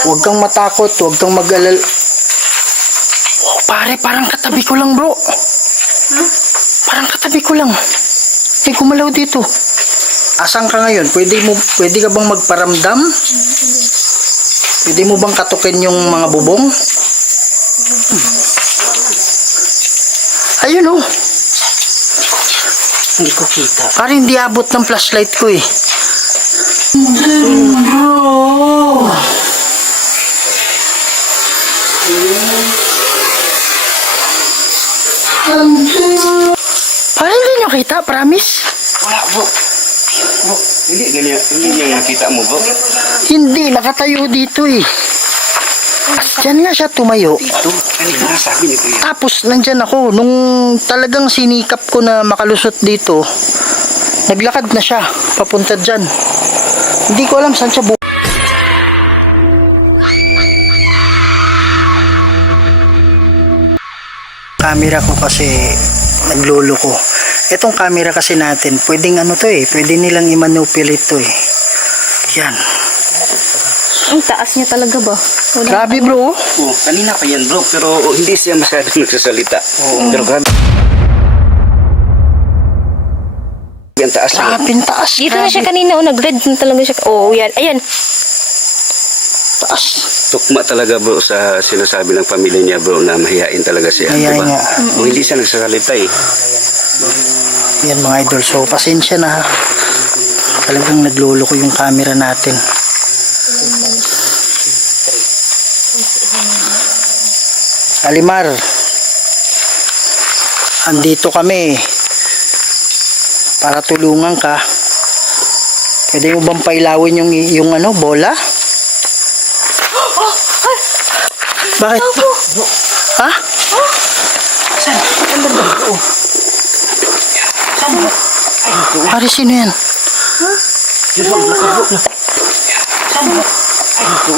Huwag kang matakot, huwag kang mag-alala. Oh, pare, parang katabi ko lang, bro. Parang katabi ko lang. May gumalaw dito. Asan ka ngayon? Pwede ka bang magparamdam? Pwede mo bang katukin yung mga bubong? Ayun oh. Hindi ko kita. Parang hindi abot ng flashlight ko eh. Parang hindi nyo kita, promise? Wala, bro. Bro, hindi niya nakita mo, bro. Hindi, nakatayo dito eh. Diyan nga siya tumayo. Ito, kanina sabi ni Kuya. Tapos nandyan ako, nung talagang sinikap ko na makalusot dito, naglakad na siya, papunta dyan. Hindi ko alam saan siya camera ko kasi naglolo ko. Itong camera kasi natin, pwedeng ano to eh, pwede nilang i-manipulate to eh. Yan. Ang taas niya talaga ba? Wala. Grabe bro. Oh, kanina pa yan, bro. Pero hindi siya masyadong nagsasalita. Pero grabe. Yan taas na. Grabe ang taas. Dito na siya kanina, nag-red na talaga siya. Oh, yan. Ayan. Taas. Tukma talaga, bro, sa sinasabi ng pamilya niya, bro, na mahihain talaga siya. Mahihain diba? nga. O hindi siya nagsasalita eh. Yan mga idol. So pasensya na ha. Talagang naglolo ko yung camera natin. Alimar, andito kami para tulungan ka. Pwede mo bang pailawin yung ano, bola? Bakit? Ha? Pare, sino yan?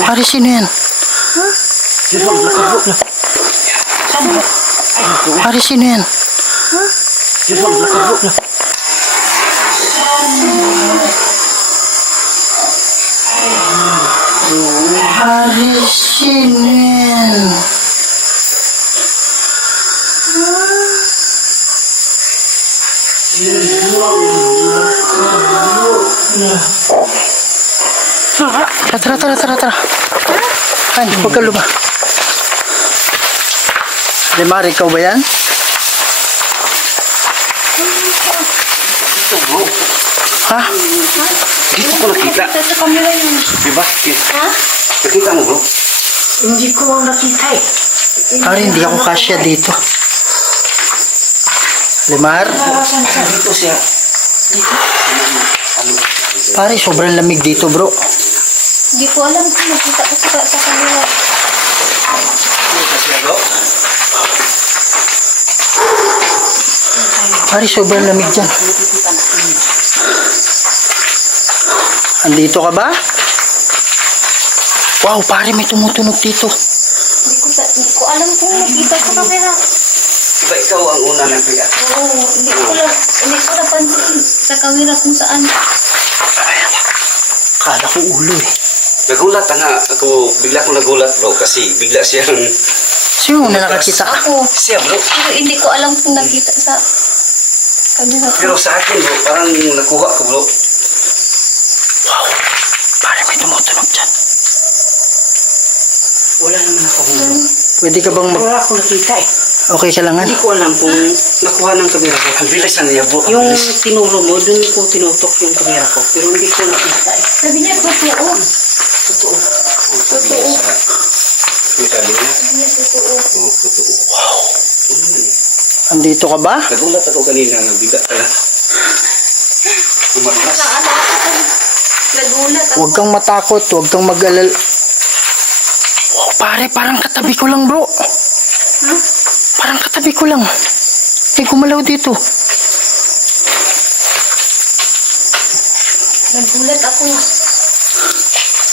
Pare, sino yan? Pare, sino yan? Pare, sino yan? Tara. Ay, huwag ka luma. Limar, ikaw ba yan? Ito, bro. Ha? Dito ko nakita. Sa camera yun. Diba? Ha? Nakita mo, bro? Hindi ko nakita eh. Pare, hindi ako kasya dito. Limar? Dito siya. Pare, sobrang lamig dito bro. Hindi ko alam kung nakita ko sa camera. Dito siya, bro. Pare, sobrang lamig dyan. Andito ka ba? Wow, pare, may tumutunog dito. Hindi ko alam kung nakita ko sa camera. Diba ikaw ang una nagbigat? Oo, hindi ko napansin sa camera kung saan. Kala ko ulo eh. Nagulat nga ako, bigla akong nagulat, bro, kasi bigla siyang Sino na nakakita? Ako, siya, bro. pero hindi ko alam kung nakita sa camera ko. Pero sa akin, bro, parang nakuha ko, bro. Wow, pare, may tumutunog dyan. Wala naman ako. Pwede ka bang Wala akong nakita eh. Okay ka lang Hindi ko alam kung nakuha ng kamera ko. Ang bilis na niya, bro. Yung tinuro mo, dun ko tinutok yung kamera ko. Pero hindi ko nakita eh. Sabi niya, totoo. Totoo. Sabi niya sa... Sabi niya? Sabi niya, totoo. Oo, totoo. Wow. Andito ka ba? Nagulat ako kanina, bigla talaga. Tumakas. Nagulat ako. Huwag kang matakot, huwag kang mag-alala. Wow, pare, parang katabi ko lang bro. Parang katabi ko lang. May gumalaw dito. Nagulat ako.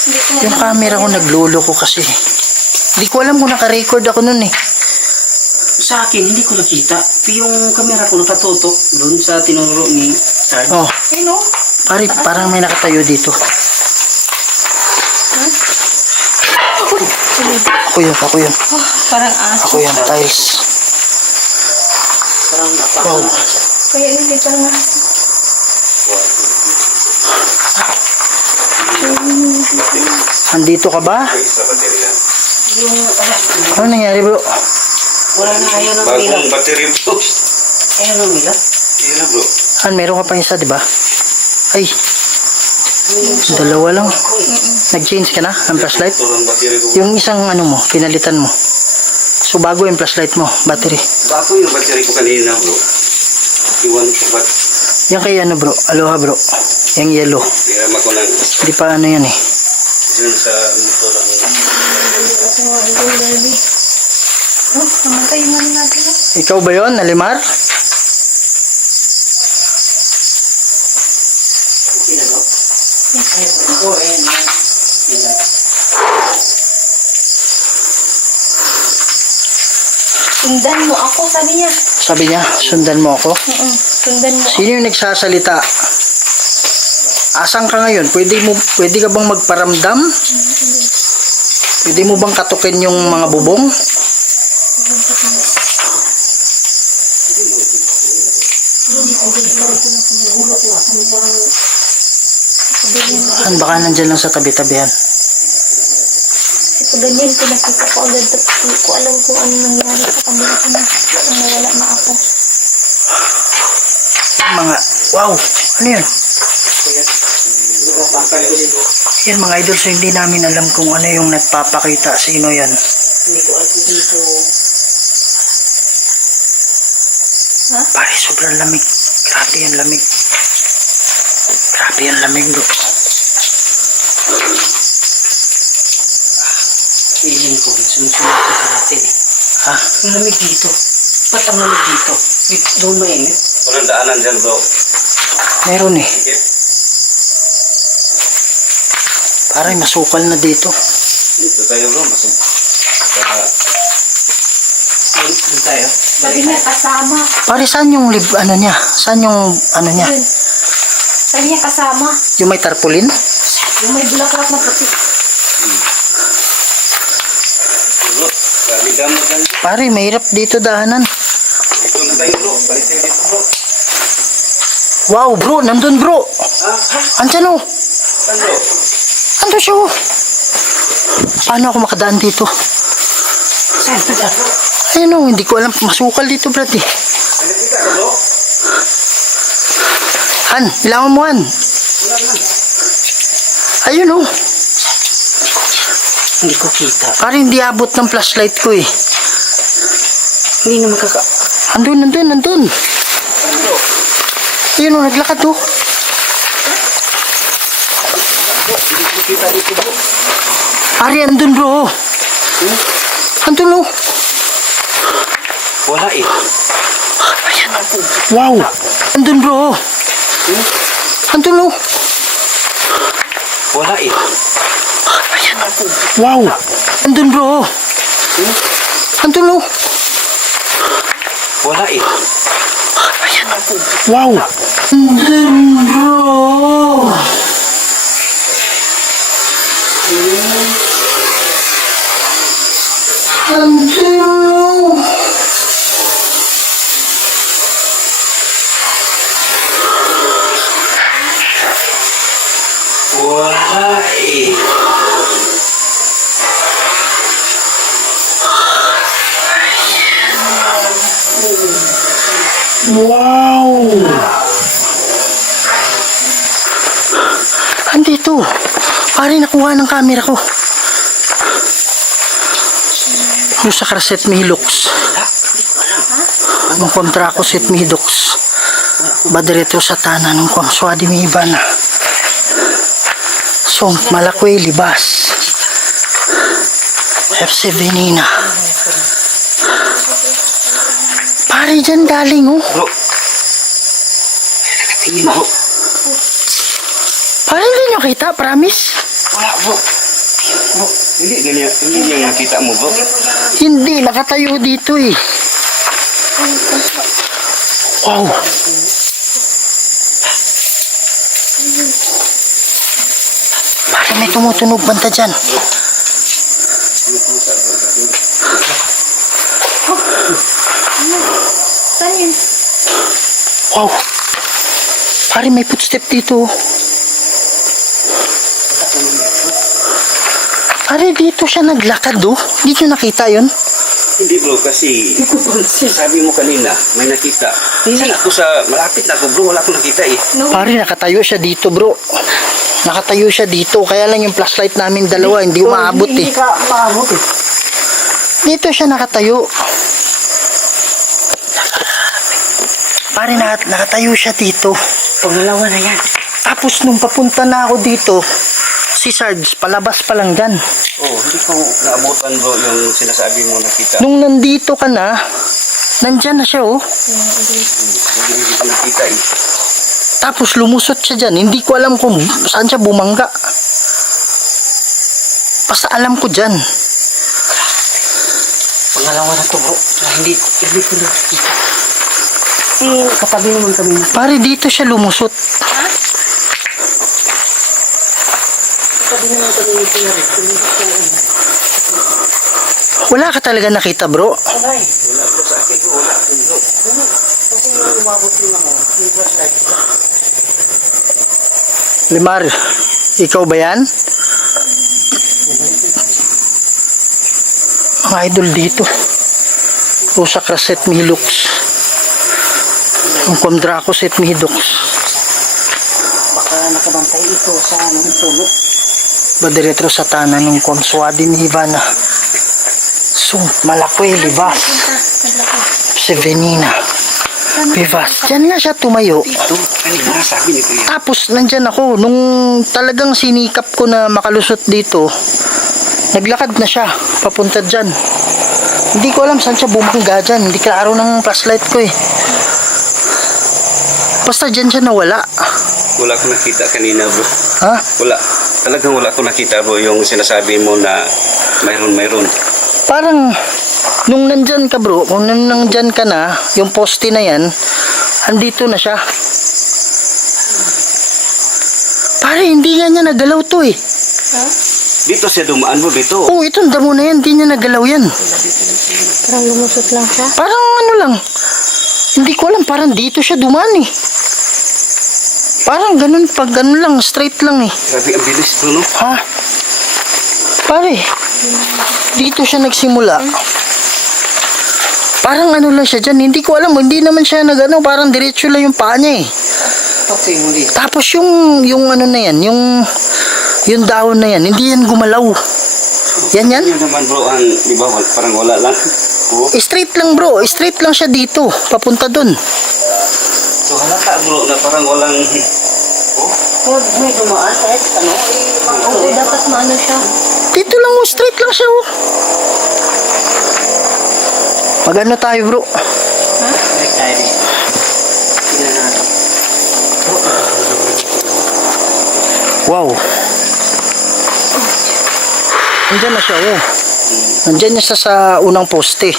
Hindi ko Yung alam. camera ko naglolo ko kasi. Hindi ko alam kung naka-record ako nun eh. Sa akin, hindi ko nakita. Yung kamera ko nakatutok dun sa tinuro ni Sard. Oh, Ayun o. pare, parang may nakatayo dito. Ako yun, ako yun. Oh, parang aso. Ako yun, tiles. Parang Wow. Kaya hindi parang aso. Andito ka ba? yung, Ano nangyari bro? wala na, ayaw ng ilaw. Bagong battery bro. Ayaw ng ilaw. Yan bro. Meron ka pa isa, di ba? Ay, dalawa lang. Nag-change ka na ng flashlight? Ito ang battery ko. Yung isang ano mo, pinalitan mo. So bago yung flashlight mo, battery. Bago yung battery ko kanina bro. Iwan ko ba't Yan kay ano bro, aloha bro. Yung yellow. hirama ko lang. Di pa ano yan eh. Yun sa motor ang Ito nga, ito baby. Oh, namatay na natin. Ikaw ba yun, Nalimar? Ilaw. Oo, ayan. Ilaw. Sundan mo ako, sabi niya. Sabi niya, sundan mo ako. Sundan mo. Sino yung nagsasalita? Asan ka ngayon? Pwede ka bang magparamdam? Pwede mo bang katukin yung mga bubong? Baka nandyan lang sa tabi-tabihan. Ito ganyan, pinakita ko agad. Hindi ko alam kung ano nangyari sa kabila ko na. Nawala na ako. Mga, wow, ano yun? Yan mga idol, so hindi namin alam kung ano yung nagpapakita. Sino yan? Hindi ko alam dito. Pare, sobrang lamig. Grabe yung lamig. Grabe yung lamig bro. Feeling ko, sumusunod ko sa atin eh. Ha? Ang lamig dito. Ba't ang lamig dito? Doon mainit? walang daanan dyan bro. Meron eh. Sige. Pare, masukal na dito. Dito tayo bro. Masuk. Doon tayo. Sabi niya, kasama. Pare, saan yung ano niya? Saan yung ano niya? Yun. Sabi niya, kasama. Yung may tarpaulin? Yung may bulaklak na puti. Bro, sabi ka mo dyan. Pare, mahirap dito dahanan. Dito na tayo bro. Balik tayo dito bro. Wow bro, nandun bro. Ha? Andyan oh. Saan bro? Andun siya oh. Paano ako makadaan dito? Saan ba dito? Ayun oh, hindi ko alam. Masukal dito brad eh. May nakita ka bro? Han, ilangan mo Han. Wala na. Ayun oh. Hindi ko kita. Pare, hindi abot ng flashlight ko eh. Hindi na makaka... Nandun. Saan bro? Ayun oh, naglakad oh. Bro, hindi ko kita dito bro. Pare, andun bro oh. Andun oh. Wala eh. Wow. Andun bro oh. Andun oh. Wala eh. Wow. Andun bro oh. Andun oh. Wala eh. Wow. Andun bro. Andun. Wala eh. Wow. Andito. Pare, nakuha ng camera ko. Yung sa set Mihilux. Ang kontra ko set Mihilux. Badiretro sa tanan ng kwamswadi mi ibana. So, malakwe libas. FC Venina. Pare, dyan galing oh. Bro. Tingin bro. Pare, hindi nyo kita, promise. Wala bro. Bro, hindi ganyan nakita mo bro. Hindi, nakatayo dito eh. Wow. Pare, may tumutunog banta dyan. Saan yun? Wow. Pare, may footstep dito. Pare, dito siya naglakad, oh. Hindi nyo nakita yun? Hindi bro, kasi sabi mo kanina, may nakita. Minsan ako sa, malapit na ako bro, wala akong nakita eh. No. Pare, nakatayo siya dito, bro. Nakatayo siya dito. Kaya lang yung flashlight namin dalawa, hindi umaabot eh. Hindi ka maabot eh. Dito siya nakatayo. Pare, nakatayo siya dito. Pangalawa na yan. Tapos nung papunta na ako dito, si Sarge, palabas pa lang dyan. Oh, hindi ko naabutan bro yung sinasabi mo nakita. Nung nandito ka na, nandyan na siya, oh. Hindi ko nakita eh. Tapos lumusot siya dyan. Hindi ko alam kung saan siya bumangga. Basta alam ko dyan. Pangalawa na to bro. Na hindi ko nakikita. Katabi naman kami. Pare, dito siya lumusot. Katabi naman kami ni Kuya Rick. Wala ka talaga nakita, bro. Sabay. Wala bro sa akin bro, wala akong bro. Kasi yung umabot yung ano, yung flashlight. Limar, ikaw ba yan? Mga idol dito. Rosa Craset Milux. Ang Kondrako Set Midux. Baka nakabantay ito sa anong puno. Badiretro sa tanan ng Komswadi ni Ivana. So, Malakwe, Libas. Sevenina. Vivas. Diyan nga siya tumayo. Ito, kanina sabi ni Kuya. Tapos, nandyan ako. Nung talagang sinikap ko na makalusot dito, naglakad na siya. Papunta dyan. Hindi ko alam saan siya bumangga dyan. Hindi klaro ng flashlight ko eh. Basta dyan siya nawala. Wala akong nakita kanina bro. Ha? Wala. Talagang wala akong nakita bro yung sinasabi mo na mayroon. Parang, nung nandyan ka bro, kung nandyan ka na, yung poste na yan, andito na siya. Pare, hindi nga niya nagalaw to eh. Dito siya dumaan bro, dito. Oo, itong damo na yan, hindi niya nagalaw yan. Parang lumusot lang siya. Parang ano lang, hindi ko alam, parang dito siya dumaan eh. Parang ganun, pag ganun lang, straight lang eh. Grabe ang bilis bro no. Ha? Pare, dito siya nagsimula. Parang ano lang siya dyan, hindi ko alam, hindi naman siya nagano, parang diretso lang yung paa niya eh. Okay mo dito. Tapos yung ano na yan, yung dahon na yan, hindi yan gumalaw. Yan. Yun naman bro, ang di ba parang wala lang. Oh. Straight lang bro, straight lang siya dito, papunta dun. So halata bro na parang walang Kung may dumaan kahit ano, Oo, dapat maano siya. Dito lang oh, straight lang siya oh. Magano tayo bro? Next tayo dito. Tingnan natin. Wow. Nandyan na siya oh. Nandyan niya sa unang poste.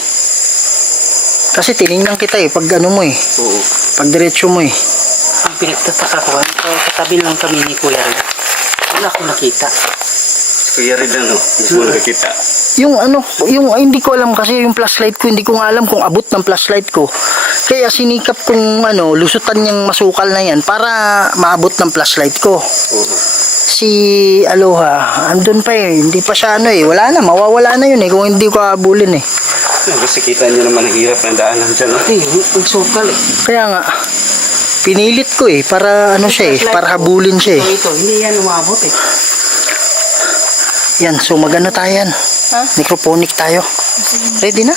Kasi tinignan kita eh, pag ano mo eh, oo. pag diretso mo eh. Ang pinagtataka ko, katabi lang kami ni Kuya Rick. Wala akong nakita. Kuya rin ano, hindi mo nakikita. Yung ano, hindi ko alam kasi yung flashlight ko, hindi ko nga alam kung abot ng flashlight ko. Kaya sinikap kong ano, lusutan niyang masukal na yan para maabot ng flashlight ko. Oo. Si Aloha, andun pa eh, hindi pa siya ano eh, wala na, mawawala na yun eh kung hindi ko habulin eh. Kasi kita niyo naman ang hirap ng daanan dyan. No? Pagsukal eh. Kaya nga, pinilit ko eh, para ano siya eh, para habulin siya eh. Ito, hindi yan umabot eh. Yan, so magano tayo yan. Ha? Microphonic tayo. Ready na?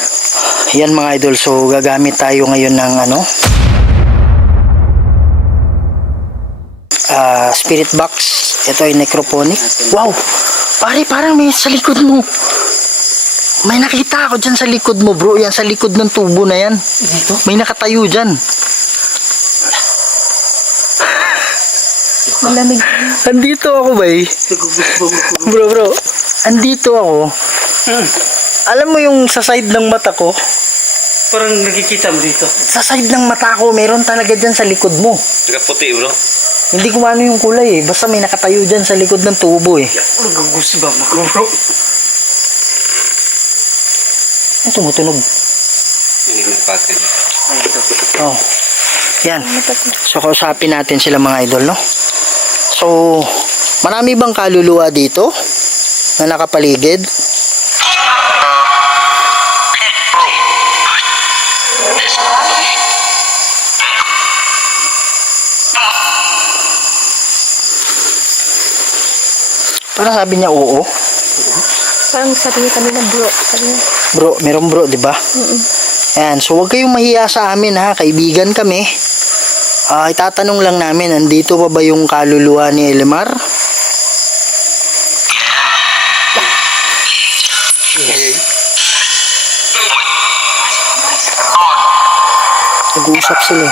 Yan mga idol, so gagamit tayo ngayon ng ano, spirit box. Ito ay necrophonic. Wow! Pare, parang may sa likod mo. May nakita ako dyan sa likod mo bro. Yan sa likod ng tubo na yan. Dito? May nakatayo dyan. Malamig. Andito ako ba eh? Bro. Andito ako. Alam mo yung sa side ng mata ko? Parang nakikita mo dito. Sa side ng mata ko, meron talaga dyan sa likod mo. Nakaputi bro. Hindi ko maano yung kulay eh. Basta may nakatayo dyan sa likod ng tubo eh. Nagagusbang ako bro. Ang tumutunog. Yung inapakan. Ay, ito. Oh. Yan. So, kausapin natin sila mga idol, no? So, marami bang kaluluwa dito na nakapaligid? Parang sabi niya oo. Parang sabi niya kanina bro. Sabi niya. Bro, meron bro, di ba? Ayan, so huwag kayong mahiya sa amin ha, kaibigan kami. Itatanong lang namin, nandito pa ba yung kaluluwa ni Elimar? Yes. Nag-uusap sila.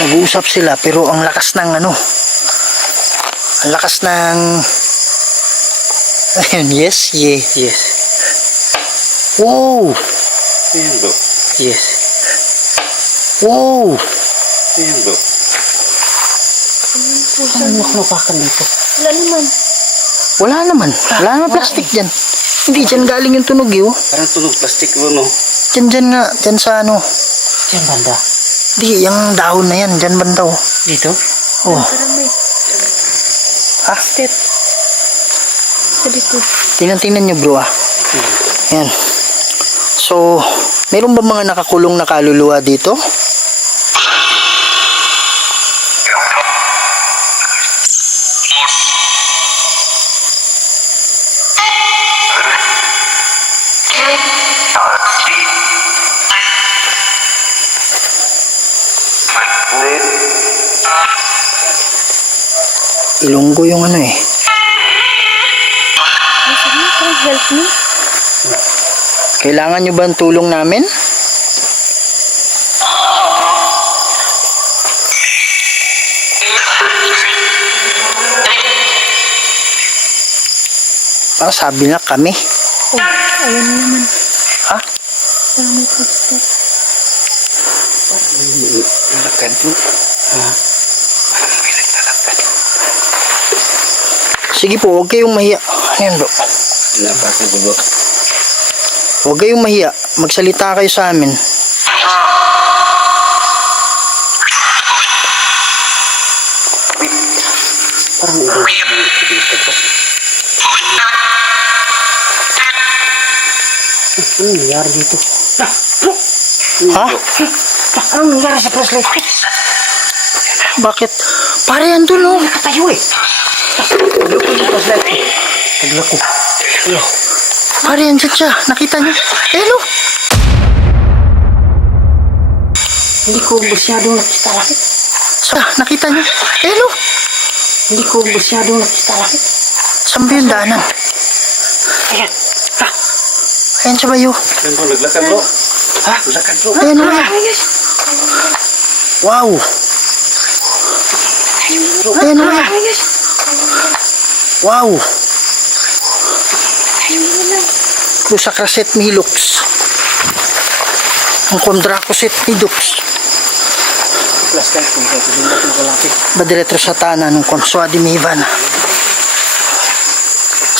Nag-uusap sila, pero ang lakas ng ano, ang lakas ng, ayun, yes, yeah. Yes. Wow, Ayan bro. Yes. wow. Ayan bro. Ano ako napakan dito? Wala naman. Wala naman plastic dyan. Hindi, dyan galing yung tunog yun. Parang tunog plastic bro, no? Dyan nga, dyan sa ano. Diyan banda. Di, yung dahon na yan, dyan banda oh. Dito? Oh, Parang may ha? step. Sa likod. Tingnan nyo bro ah. Yan. So, meron ba mga nakakulong na kaluluwa dito? Ilonggo yung ano eh. Ay, sabi niya, parang help me. Kailangan nyo ba ang tulong namin? Parang sabi na kami. Oh, ayan naman. Ha? Parang may footstep. Nalakad bro. Ha? Parang may naglalakad. Sige po, huwag kayong mahiya. Ano yan bro? Inapakan ko bro. Huwag kayong mahiya. Magsalita kayo sa amin. Parang ito dito po. Ano nangyari dito? Ha? Ano nangyari sa flashlight ko? Bakit? Pare, andun oh. Tayo eh. Taglako yung flashlight ko. Taglako. Ayan. Pare, andyan siya. Nakita niyo? Hello? Hindi ko masyadong nakita lakit. Nakita niyo? Hello? Hindi ko masyadong nakita lakit. Saan ba yung daanan? Ayan. Ha? Ayan siya ba yun? Ayan bro, naglakad bro. Ha? Naglakad bro. Ayan o. Wow. Ayan o. Wow. Kusa kraset milux. Ang kondra ko set midux. Flashlight ko. Hindi ko kalapit. Badiretro sa tanan ng konswa di mivan.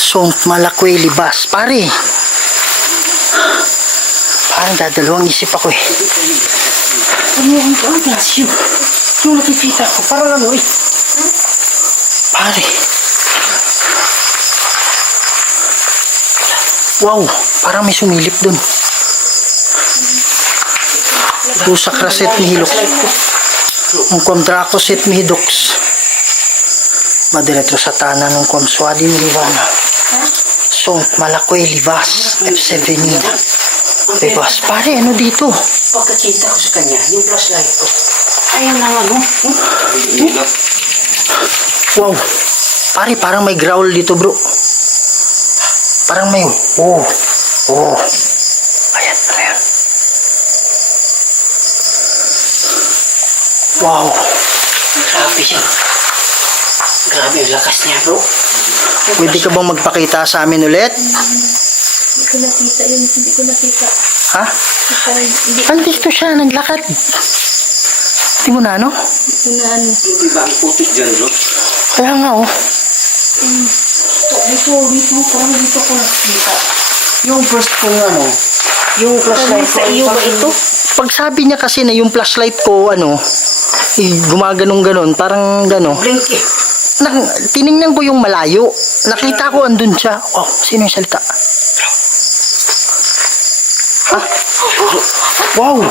Song malakwe libas. Pare. Parang dadalawang isip ako eh. Ano yung gas yun? Yung nakikita ko. Parang ano eh. Pare. Wow, parang may sumilip dun. Rusak raset ni Hilux. Ang kontrako set ni Hidux. Madiretro sa tanan ng konswadi ni Livana. Song Malakoy Livas. F7 Livas. Pare, ano dito? Pagkakita ko sa kanya, yung flashlight ko. Ayun lang ano. Wow. Pare, parang may growl dito bro. Parang may oh. Oh. Ayan, ayan. Wow. Grabe siya. Grabe ang lakas niya bro. Pwede ka bang magpakita sa amin ulit? Hindi ko nakita yun. Hindi ko nakita. Ha? Parang hindi Andito siya, naglakad. Hindi mo na ano? ko na ano. Hindi ba ang putik dyan bro? Kaya nga oh. Dito, parang dito ko nakita. Yung first kong ano, yung flashlight Sa iyo ba ito? Pag sabi niya kasi na yung flashlight ko, gumaganong-ganon, parang gano. Blink eh. Tiningnan ko yung malayo. Nakita ko andun siya. Wow, sino yung salita? Ha? Wow!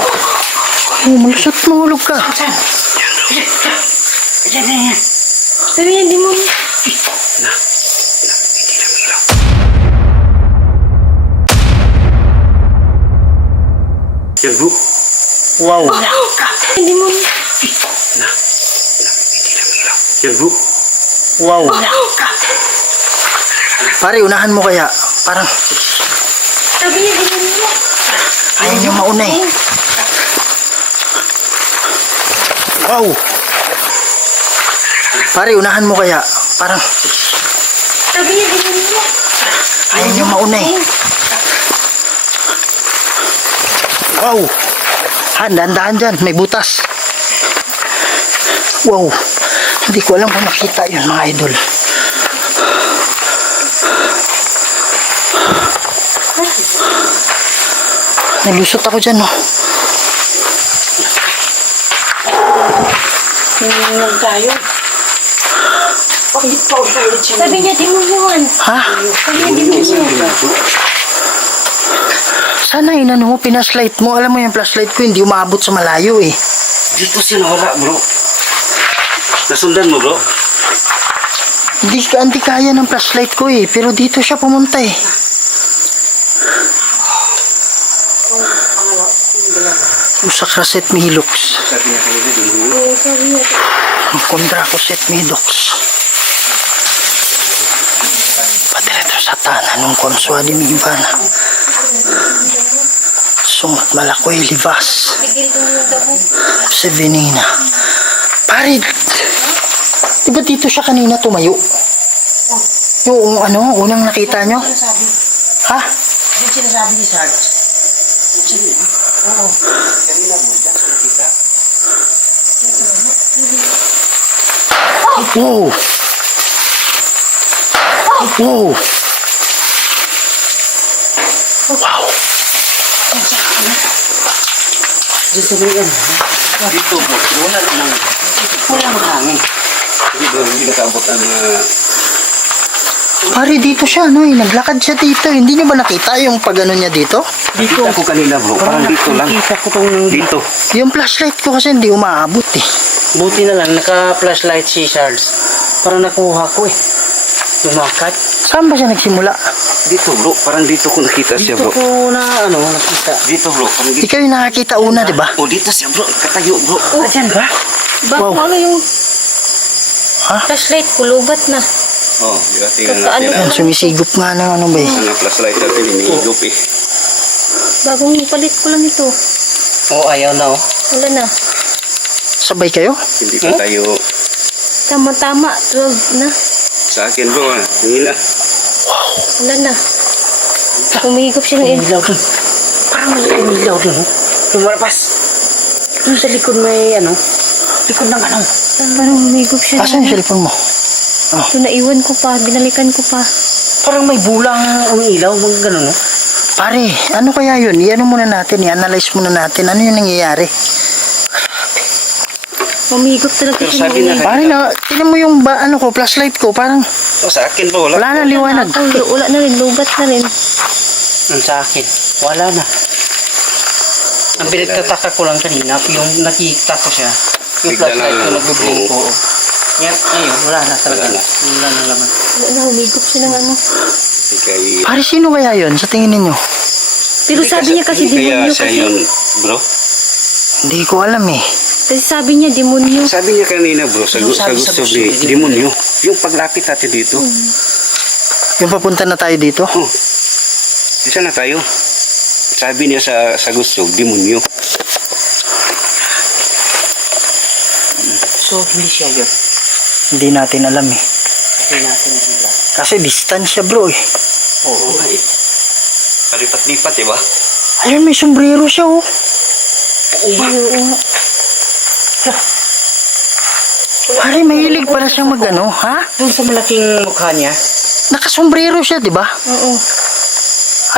Oh, malusot mahulog ka. Ayan. Sabi niya, di mo. Yan bro. Wow. Hindi mo. Yan bro. Wow. Pare, unahan mo kaya. Parang Sabi niya, di mo. ayaw niyo mauna eh. Wow. Pare, unahan mo kaya. Parang Sabi niya, di mo. ayaw niyo mauna eh. Wow. Dahan-dahan dyan. May butas. Wow. Hindi ko alam kung nakita yun mga idol. Nalusot ako dyan, no? Tingnan tayo. Sabi niya, di mo yun. Ha? Sabi niya, di mo yun. Sana inano mo, pinaslight mo. Alam mo yung flashlight ko, hindi umabot sa malayo eh. Dito siya nawala bro. Nasundan mo bro? Hindi kaya ng flashlight ko eh. Pero dito siya pumunta eh. Usa ka set Milux. Sabi niya kanina di mo yun. Oo, sabi niya. Ang kontra ko set Milux. Patiretro sa tanan nung konswa di Mibana. Sungat malakoy libas. Bigil ko yung damo. Sevenina. Pare, di ba dito siya kanina tumayo? Yung unang nakita nyo? Ha? Yung sinasabi ni Sarge. Oo. Kanina mo, dyan sa nakita. Wow! Wow! Wow! Diyan sa ganyan. Dito bro, wala namang Walang hangin. hindi bro, hindi nakaabot ang Pare, dito siya, naglakad siya dito. Hindi niyo ba nakita yung pag-ano niya dito? Dito ako kanina bro, parang dito lang. Nakita ko tong Dito. Yung flashlight ko kasi hindi umaabot eh. Buti na lang, naka-flashlight si Charles. Parang nakuha ko eh. Lumakat. Saan ba siya nagsimula? Dito bro, parang dito ko nakita siya Dito bro. ko nakita. Dito bro, parang dito. Ikaw yung nakakita una, di ba? Oh, dito siya bro, katayo bro. Ah, dyan ba? Wow. Ano yung Ha? flashlight ko, lubat na. Oh, tingnan Kakaano natin Yan, sumisigop nga ng ano ba eh. ang flashlight natin, inihigop eh. Bagong palit ko lang ito. Oo, ayaw na oh. Wala na. Sabay kayo? Hindi pa tayo Tama-tama. 12 na. sa akin bro, tingin na. Wala na. Humigop siya ng Ilaw dun. Parang may ilaw dun oh. Lumalapas. Yung sa likod may likod ng Parang humigop siya. Asan yung cellphone mo? So, naiwan ko pa. Binalikan ko pa. Parang may bulang ang ilaw, mga ganun oh. Pare, ano kaya yun? I-ano muna natin, i-analyze muna natin. Ano yung nangyayari? Humigop talaga Pero siya. sabi na Pare, tinan mo yung flashlight ko, parang oh, sa akin bro, wala. wala na liwanag. Wala na rin. Lubat na rin. Ang sa akin, wala na. Ang pinagtataka ko lang kanina, yung nakikita ko siya, yung Bigla flashlight ko lang, nag-blink ko. Yep, ayun, wala na talaga. Wala na. Wala na laman. Wala na. Humigop siya ng ano. Kaya, Pare, sino kaya yun sa tingin ninyo? Pero sabi niya kasi kaya demonyo siya kasi. yun bro. Hindi ko alam eh. Kasi sabi niya demonyo. Sabi niya kanina bro, sa Yung sabi gusto sa ni gusto, demonyo. Yung paglapit natin dito. Yung papunta na tayo dito? Oh, isa na tayo. Sabi niya sa gusto, demonyo. So, hindi siya yun. Hindi natin alam eh. Hindi natin dila. Kasi distansya bro eh. Oo. Kalipat-lipat, diba? Ayun, may sombrero siya oh. Pare, mahilig pala siyang magano, ha? Doon sa malaking mukha niya, Nakasombrero siya, di ba? Oo.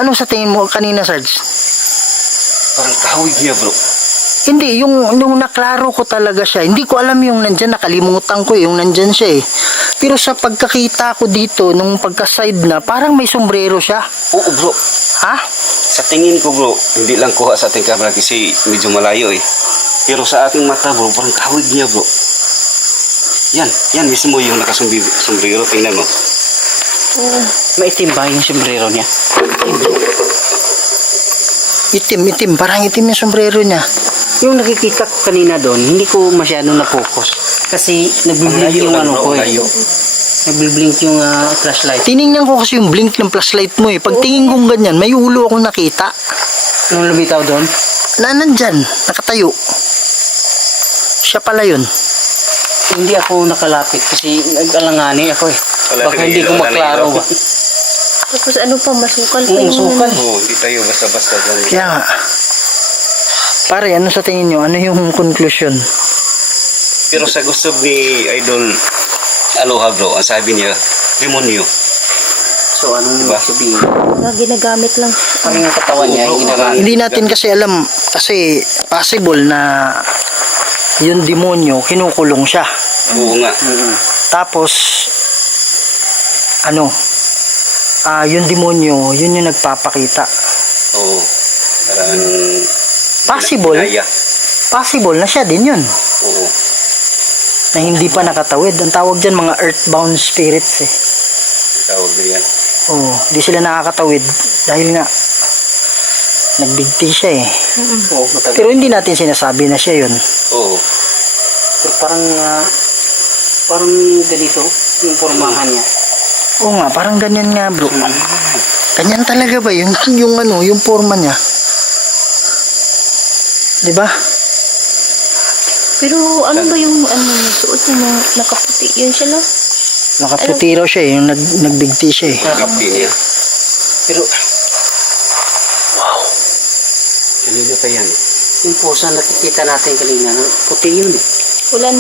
Ano sa tingin mo kanina, Sarge? Parang kahawig niya, bro. Hindi, yung naklaro ko talaga siya. Hindi ko alam yung nandyan, nakalimutan ko yung nandyan siya eh. Pero sa pagkakita ko dito, nung pagka-side na, parang may sombrero siya. Oo, bro. Ha? Sa tingin ko, bro, hindi lang kuha sa ating camera kasi medyo malayo eh. Pero sa ating mata, bro, parang kahawig niya, bro. Yan mismo yung nakasombrero. Tingnan mo. Oo. Maitim ba yung sombrero niya? Itim, parang itim yung sombrero niya. Yung nakikita ko kanina doon, hindi ko masyado na-focus. Kasi nagbiblink yung ano ko eh. Nagbiblink yung flashlight. Tiningnan ko kasi yung blink ng flashlight mo eh. Pag tingin kong ganyan, may ulo akong nakita. Nung lumitaw doon, Nandyan, nakatayo. Siya pala yun. hindi ako nakalapit kasi nag-alangani ako eh. Wala Baka rin hindi ko ilaw, maklaro ilaw. ba. Tapos ano pa, masukal pa Oo, yung... masukal. Oo, hindi tayo basta-basta dyan. Kaya nga. Pare, ano sa tingin nyo? Ano yung conclusion? Pero sa gusto ni Idol Aloha, bro, ang sabi niya, demonyo. So anong Diba? sabihin? Mga ginagamit lang. Parang yung katawan niya, yung ginagamit. Hindi natin kasi alam, kasi possible na yung demonyo, kinukulong siya. Oo nga. Tapos, ano, yung demonyo, yun yung nagpapakita. Oo. Parang... Possible. Kinaya. Possible na siya din yun. Oo. Na hindi pa nakatawid. Ang tawag dyan mga earthbound spirits eh. Tawag na yan. Oo, di sila nakakatawid dahil nga nagbigti siya eh. Oo, matagal. Pero hindi natin sinasabi na siya yun. Oo. Pero parang ganito, yung formahan niya. Oo nga, parang ganyan nga bro. Ganyan talaga ba yung ano, yung forma niya? 'Di ba? Pero ano ba yung ano suot niya na nakaputi? Yun siya no? Nakaputi raw siya eh, yung nagbigti siya eh. Kapti niya. Pero Kanina pa yan. yung pusa nakikita natin kanina, puti yun eh. Ulan.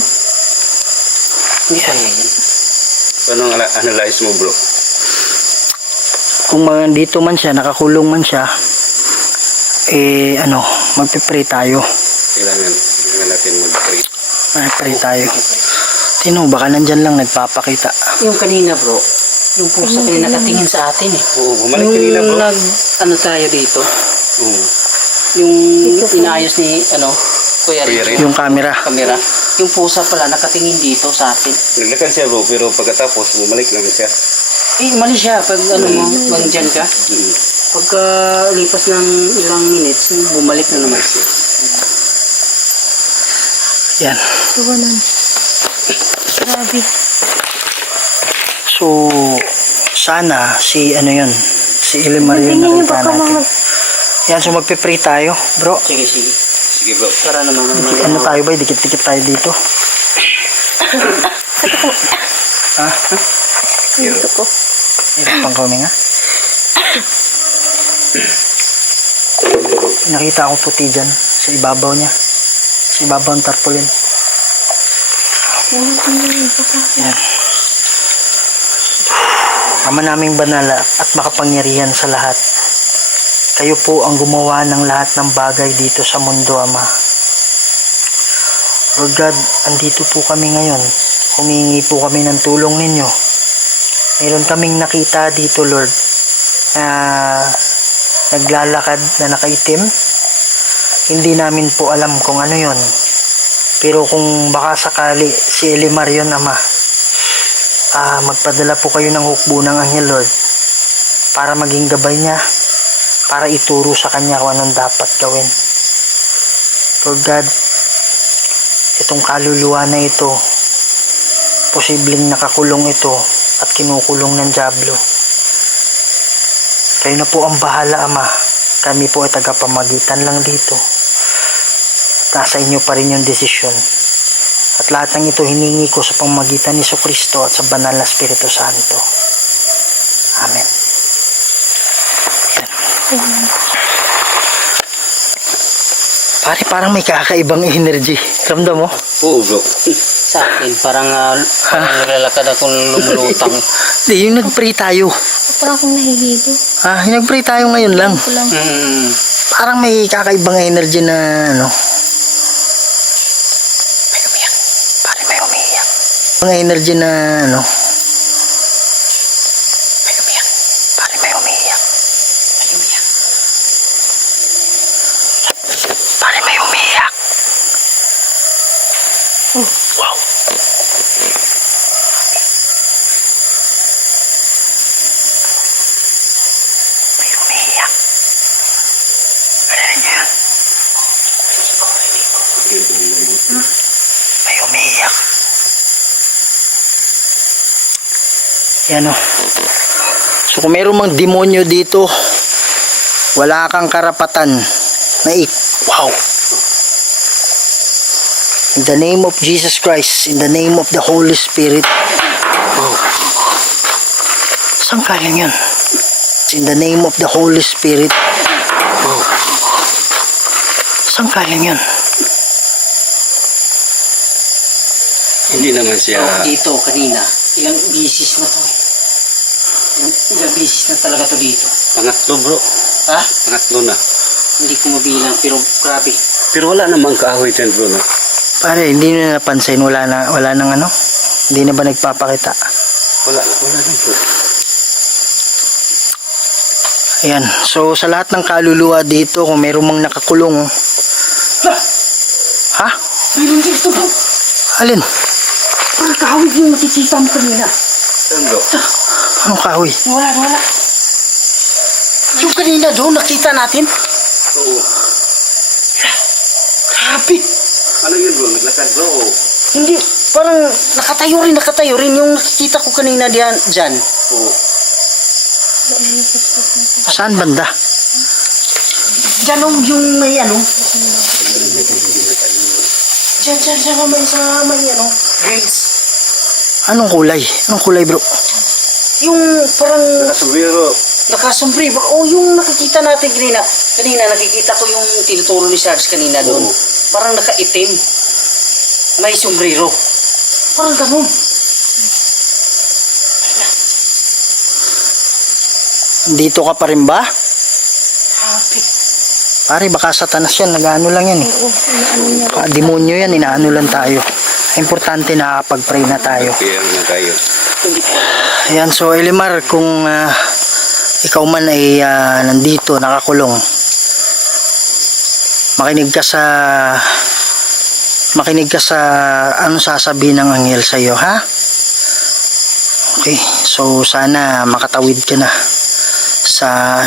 Hindi kaya yan. Anong analyze mo, bro? Kung dito man siya, nakakulong man siya, eh ano, magpipray tayo. Kailangan natin mag-pray. Magpipray tayo. Tino, baka nandyan lang nagpapakita. Yung kanina bro, yung pusa kanina nakatingin sa atin eh. Oo, bumalik kanina, bro. ano tayo dito, Oo. yung inayos ni Kuya Kuya Rick, Rick. Yung camera. kamera, yung pusa pala nakatingin dito sa atin. Naglakad siya, bro, pero pagkatapos, bumalik lang siya. Mali siya pag pag dyan ka. Pagka lipas ng ilang minutes, bumalik na naman siya. Yan. Iwanan. Grabe. So, sana si ano yun, si Elimar yun Tingnan niyo nakita baka natin. Yan, so magpipray tayo, bro. Sige, sige. Sige, bro. Para naman Ano tayo ba? Dikit-dikit tayo dito. Ha? Dito ko. Pang kami nga. Nakita akong puti dyan sa ibabaw niya. Sa ibabaw ng tarpaulin. Yan. Ama naming banal at makapangyarihan sa lahat. Kayo po ang gumawa ng lahat ng bagay dito sa mundo, Ama. Lord God, andito po kami ngayon. Humingi po kami ng tulong ninyo. Mayroon kaming nakita dito, Lord, na naglalakad na nakaitim. Hindi namin po alam kung ano yon. Pero kung baka sakali si Elimar yun, Ama, magpadala po kayo ng hukbo ng anghel, Lord, para maging gabay niya, para ituro sa kanya kung anong dapat gawin. Lord God, itong kaluluwa na ito, posibleng nakakulong ito at kinukulong ng dyablo. Kayo na po ang bahala, Ama. Kami po ay tagapamagitan lang dito. Nasa inyo pa rin yung desisyon. At lahat ng ito hiningi ko sa pamamagitan ni Jesucristo at sa banal na Espiritu Santo. Amen. Pare, parang may kakaibang energy. Ramdam mo? Oo, bro. sa akin. Parang naglalakad akong lumulutang. Di, yung nag-pray tayo. Parang akong nahihilo. Yung nag-pray tayo ngayon lang. Ko lang. Parang may kakaibang energy na ano. May umiyak. Pare, may umiyak. Mga energy na ano. May umiyak. Pare, may umiyak. May umiyak. Pare, may umiyak. Oh, wow. May umiyak. Ano yan? May umiiyak. Yan o. So kung mayroong mang demonyo dito, wala kang karapatan na wow. In the name of Jesus Christ, in the name of the Holy Spirit. Wow. Saan galing yan? In the name of the Holy Spirit. Wow. Saan galing yan? Hindi naman siya... Dito kanina, ilang bisis na to. Ilang bisis na talaga to dito. Pangatlo bro. Ha? Pangatlo na. Hindi ko mabilang, pero grabe. Pero wala namang kahoy din bro. No? Pare, hindi nyo napansin, wala nang ano? Hindi na ba nagpapakita? Wala din bro. Ayan, so sa lahat ng kaluluwa dito, kung mayroong mang nakakulong, ha? Mayroon dito bro. Alin? Parang kahawig yung nakikita mo kanina. Saan bro? Anong kahoy? Wala. Yung kanina doon, nakita natin. Oo. Grabe. Ano yun bro? Naglakad bro? Hindi, parang nakatayo rin yung nakikita ko kanina dyan. Oo. Saan banda? Diyan yung may ano. Diyan may ano. Grills. Anong kulay? Anong kulay bro? Yung parang Nakasubiro. nakasombrero. O yung nakikita natin kanina. Kanina nakikita ko yung tinuturo ni Sarge kanina doon. Oo. Parang nakaitim. May sombrero. Parang ganun. Dito ka pa rin ba? Happy. Pare, baka satanas yan, nag-ano lang yan eh. Oo, ano niya. Demonyo yan, inaano lang tayo. Importante na pag-pray na tayo. Kaya na tayo. Ayan, so Elimar, kung ikaw man ay nandito, nakakulong, makinig ka sa ano sasabihin ng anghel sa iyo, ha? Okay, so sana makatawid ka na sa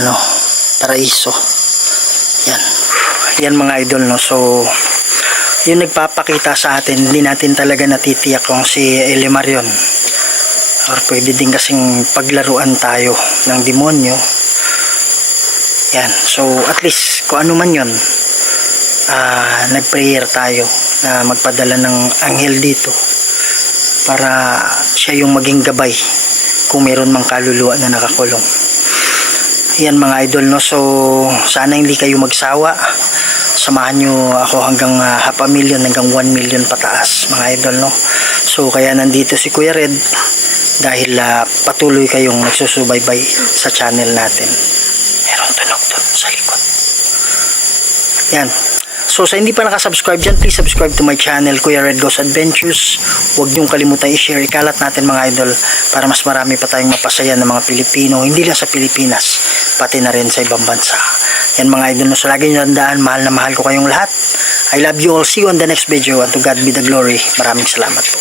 paraiso. Yan mga idol, no. So yung nagpapakita sa atin, hindi natin talaga natitiyak kung si Elimar yun, or pwede din kasing paglaruan tayo ng demonyo. Yan, so at least kung ano man yun, nag-prayer tayo na magpadala ng anghel dito para siya yung maging gabay kung meron mang kaluluwa na nakakulong. Yan mga idol, no. So sana hindi kayo magsawa, samahan nyo ako hanggang 500,000 hanggang 1 million pataas mga idol, no. So kaya nandito si Kuya Red dahil patuloy kayong nagsusubaybay sa channel natin. Meron tunog doon sa likod. Yan. So sa hindi pa nakasubscribe dyan, please subscribe to my channel, Kuya Red Goes Adventures. Huwag niyong kalimutan i-share, ikalat natin mga idol para mas marami pa tayong mapasaya ng mga Pilipino, hindi lang sa Pilipinas, pati na rin sa ibang bansa. Yan mga idol, so lagi nyo tandaan, mahal na mahal ko kayong lahat. I love you all. See you on the next video, and to God be the glory. Maraming salamat po.